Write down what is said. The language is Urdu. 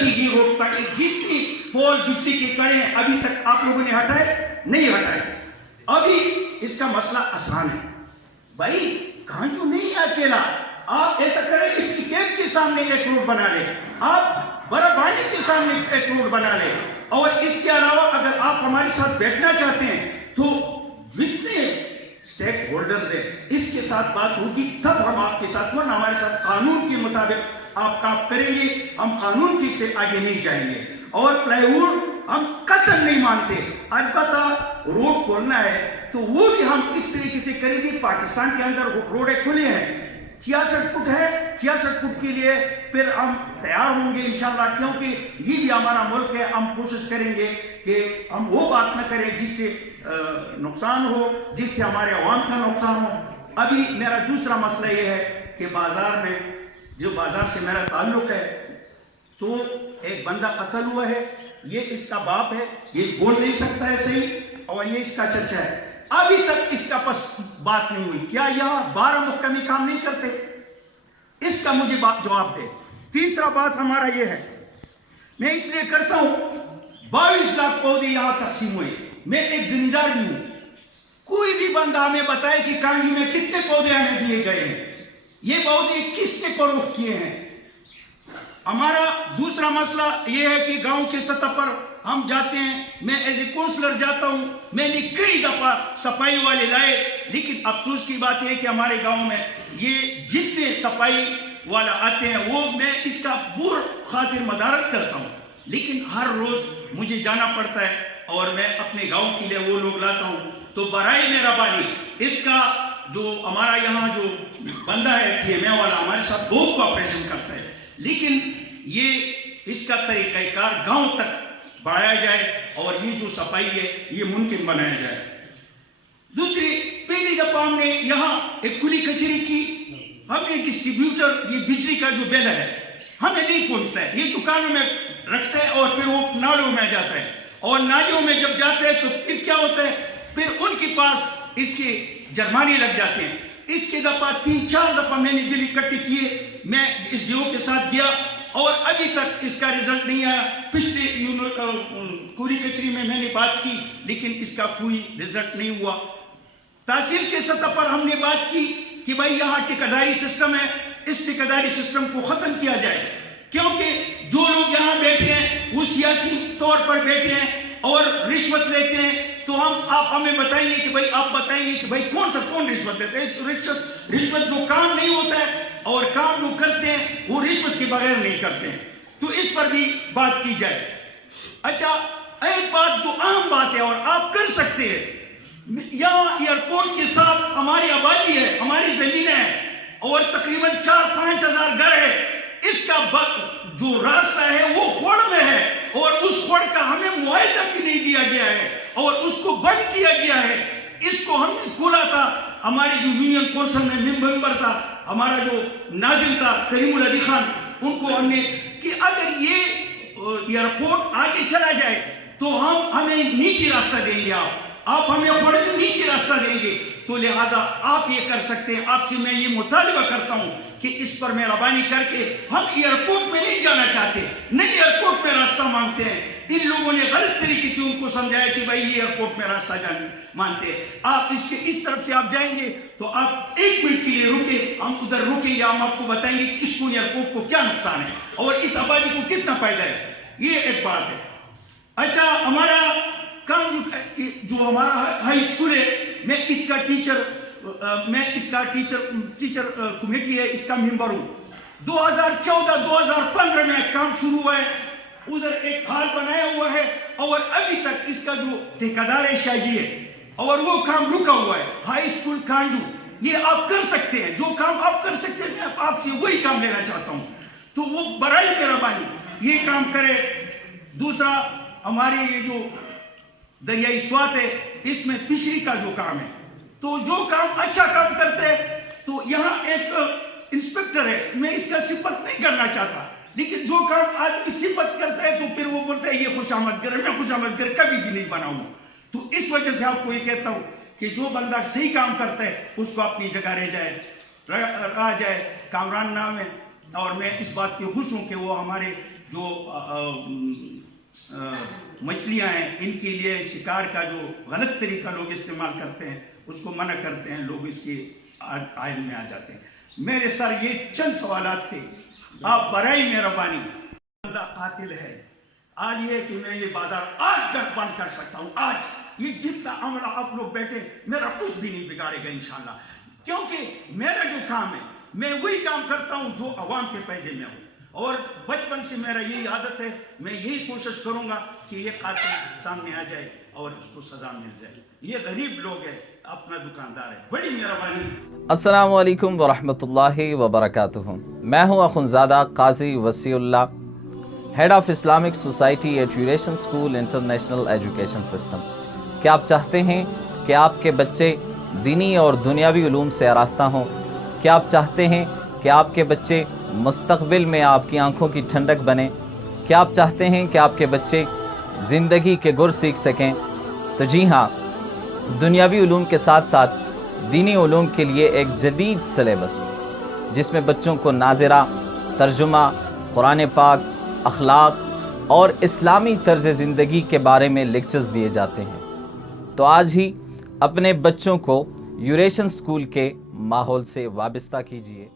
سی یہ روڈ تک جتنی پول بجلی کے کڑے ہیں ابھی تک آپ لوگوں نے ہٹائے نہیں ہٹائے. ابھی اس کا مسئلہ آسان ہے بھائی. کانجو نہیں ہے اکیلا. آپ ایسا کریں کہ اسکیپ کے سامنے ایک روڈ بنا لیں, آپ برابانی کے سامنے ایک روڈ بنا لیں, اور اس کے علاوہ اگر آپ ہمارے ساتھ بیٹھنا چاہتے ہیں تو جتنے اسٹیک ہولڈرز ہیں اس کے ساتھ بات ہوگی تب ہم آپ کے ساتھ, ورنہ ہمارے ساتھ قانون کے مطابق آپ کام کریں گے. ہم قانون کی سے آگے نہیں جائیں گے. اور پلائی ووڈ ہم قتل نہیں مانتے, البتہ روڈ کھولنا ہے تو وہ بھی ہم اس طریقے سے کریں گے. پاکستان کے اندر روڈیں کھلے ہیں, 66 فٹ ہے, 66 فٹ کے لیے پھر ہم تیار ہوں گے انشاءاللہ, کیونکہ یہ بھی ہمارا ملک ہے. ہم کوشش کریں گے کہ ہم وہ بات نہ کریں جس سے نقصان ہو, جس سے ہمارے عوام کا نقصان ہو. ابھی میرا دوسرا مسئلہ یہ ہے کہ بازار میں, جو بازار سے میرا تعلق ہے, تو ایک بندہ قتل ہوا ہے, یہ اس کا باپ ہے, یہ بول نہیں سکتا ہے صحیح, اور یہ اس کا چچا ہے. ابھی تک اس کا پس بات نہیں ہوئی. کیا یہاں 12 محکمے کام نہیں کرتے؟ اس کا مجھے جواب دے. تیسرا بات ہمارا یہ ہے, میں اس لیے کرتا ہوں 22 لاکھ پودے یہاں تقسیم ہوئے. میں ایک زمیندار بھی ہوں. کوئی بھی بندہ ہمیں بتائے کہ کانجی میں کتنے پودے ہمیں دیے گئے ہیں, یہ پودے کس نے فروخت کیے ہیں. ہمارا دوسرا مسئلہ یہ ہے کہ گاؤں کے سطح پر ہم جاتے ہیں, میں ایز اے کونسلر جاتا ہوں, میں نے کئی دفعہ صفائی والے لائے, لیکن افسوس کی بات یہ ہے کہ ہمارے گاؤں میں یہ جتنے صفائی والا آتے ہیں وہ میں اس کا پور خاطر مدارت کرتا ہوں, لیکن ہر روز مجھے جانا پڑتا ہے اور میں اپنے گاؤں کے لیے وہ لوگ لاتا ہوں. تو برائے مہربانی اس کا جو ہمارا یہاں جو بندہ ہے ٹی ایم اے والا ہمارے ساتھ بہت کوآپریشن کرتا ہے, لیکن یہ اس کا طریقہ کار گاؤں تک بڑھایا جائے اور یہ جو صفائی ہے یہ ممکن بنایا جائے. دوسری, پہلی دفعہ ہم نے یہاں ایک کھلی کچہری کی. ہم نے ڈسٹریبیوٹر, یہ بجلی کا جو بل ہے ہمیں نہیں پہنچتا ہے, یہ دکانوں میں رکھتا ہے اور پھر وہ نالیوں میں جاتا ہے, اور نالیوں میں جب جاتا ہے تو پھر کیا ہوتا ہے, پھر ان کے پاس اس کے جرمانے لگ جاتے ہیں. اس کے دفعہ 3-4 دفعہ میں نے بل اکٹھے کیے, میں اس ڈیو کے ساتھ گیا اور ابھی تک اس کا رزلٹ نہیں آیا. پچھلے کوری کچہری میں نے بات کی لیکن اس کا کوئی رزلٹ نہیں ہوا. تحصیل کے سطح پر ہم نے بات کی کہ بھائی یہاں ٹھیکیداری سسٹم ہے, اس ٹھیکیداری سسٹم کو ختم کیا جائے, کیونکہ جو لوگ یہاں بیٹھے ہیں وہ سیاسی طور پر بیٹھے ہیں اور رشوت لیتے ہیں. تو آپ ہمیں بتائیں گے کہ بھائی, آپ بتائیں گے کہ بھائی کون رشوت لیتے ہیں. رشوت جو کام نہیں ہوتا ہے اور کام جو کرتے ہیں وہ رشوت کے بغیر نہیں کرتے ہیں, تو اس پر بھی بات کی جائے. اچھا, ایک بات جو عام بات ہے اور آپ کر سکتے ہیں, یہاں ایئرپورٹ کے ساتھ ہماری آبادی ہے, ہماری زمینیں ہیں اور تقریباً 4-5 ہزار گھر ہے. اس کا جو راستہ ہے وہ خوڑ میں ہے اور اس خوڑ کا ہمیں معاوضہ بھی نہیں دیا گیا ہے اور اس کو بند کیا گیا ہے. اس کو ہم نے کھولا تھا, ہماری جو یونین کونسل میں ممبر تھا, ہمارا جو ناظم تھا کریم العلی خان, ان کو ہم نے کہ اگر یہ ایئرپورٹ آگے چلا جائے تو ہمیں نیچے راستہ دیں گے, آپ ہمیں خوڑے میں نیچے راستہ دیں گے, تو لہذا آپ یہ کر سکتے ہیں. آپ سے میں یہ مطالبہ کرتا ہوں کہ اس پر مہربانی کر کے, ہم ایئرپورٹ میں نہیں جانا چاہتے, نہیں ایئرپورٹ میں راستہ مانگتے ہیں. ان لوگوں نے غلط طریقے سے ان کو سمجھایا کہ بھائی یہ ایئرپورٹ میں راستہ مانتے ہیں. آپ اس طرف سے آپ جائیں گے تو آپ 1 منٹ کے لیے رکے, ہم ادھر رکیں گے, ہم آپ کو بتائیں گے کہ اس کو ایئرپورٹ کو کیا نقصان ہے اور اس آبادی کو کتنا فائدہ ہے. یہ ایک بات ہے. اچھا, ہمارا کام جو ہمارا ہائی اسکول ہے, میں اس کا ٹیچر کمیٹی ہے, اس کا ممبر ہوں. 2014-2015 میں کام شروع ہوا ہے, ادھر ایک ہال بنایا ہوا ہے اور ابھی تک اس کا جو ٹھیکیدار ہے شاہجی ہے اور وہ کام رکا ہوا ہے. ہائی اسکول کانجو, یہ آپ کر سکتے ہیں, جو کام آپ کر سکتے ہیں میں آپ سے وہی کام لینا چاہتا ہوں, تو وہ برائے مہربانی یہ کام کرے. دوسرا, ہماری یہ جو دریائی سوات ہے اس میں فشری کا جو کام ہے, تو جو کام اچھا کام کرتے ہیں, تو یہاں ایک انسپیکٹر ہے, میں اس کا صفت نہیں کرنا چاہتا, لیکن جو کام آدمی صفت کرتا ہے تو پھر وہ بولتا ہے یہ خوش آمد گر ہے, میں خوش آمد گر کبھی بھی نہیں بناؤں. تو اس وجہ سے آپ کو یہ کہتا ہوں کہ جو بندہ صحیح کام کرتا ہے اس کو اپنی جگہ رہ جائے. کامران نام ہے اور میں اس بات پہ خوش ہوں کہ وہ ہمارے جو مچھلیاں ہیں ان کے لیے شکار کا جو غلط طریقہ لوگ استعمال کرتے ہیں اس کو منع کرتے ہیں، لوگ اس کی آئل میں آ جاتے ہیں۔ میرے سر یہ چند سوالات تھے، آپ برائے مہربانی، بندہ قاتل ہے، آج یہ کہ میں یہ بازار آج تک بند کر سکتا ہوں، آج یہ جتنا عملہ آپ لوگ بیٹھے میرا کچھ بھی نہیں بگاڑے گا انشاءاللہ، کیونکہ میرا جو کام ہے میں وہی کام کرتا ہوں جو عوام کے فائدے میں ہوں، اور بچپن سے میرا یہی عادت ہے، میں یہی کوشش کروں گا کہ یہ قاتل سامنے آ جائے اور اس کو سزا مل جائے۔ یہ غریب لوگ ہے، اپنا دکاندار ہے، بڑی مہربانی۔ السلام علیکم ورحمۃ اللہ وبرکاتہ۔ میں ہوں Akhunzada Qazi Wasi Ullah, head of Islamic society at Eurasian school international education system. کیا آپ چاہتے ہیں کہ آپ کے بچے دینی اور دنیاوی علوم سے آراستہ ہوں؟ کیا آپ چاہتے ہیں کہ آپ کے بچے مستقبل میں آپ کی آنکھوں کی ٹھنڈک بنیں؟ کیا آپ چاہتے ہیں کہ آپ کے بچے زندگی کے گر سیکھ سکیں؟ تو جی ہاں، دنیاوی علوم کے ساتھ ساتھ دینی علوم کے لیے ایک جدید سلیبس، جس میں بچوں کو ناظرہ، ترجمہ، قرآن پاک، اخلاق اور اسلامی طرز زندگی کے بارے میں لیکچرز دیے جاتے ہیں۔ تو آج ہی اپنے بچوں کو یوریشن اسکول کے ماحول سے وابستہ کیجیے۔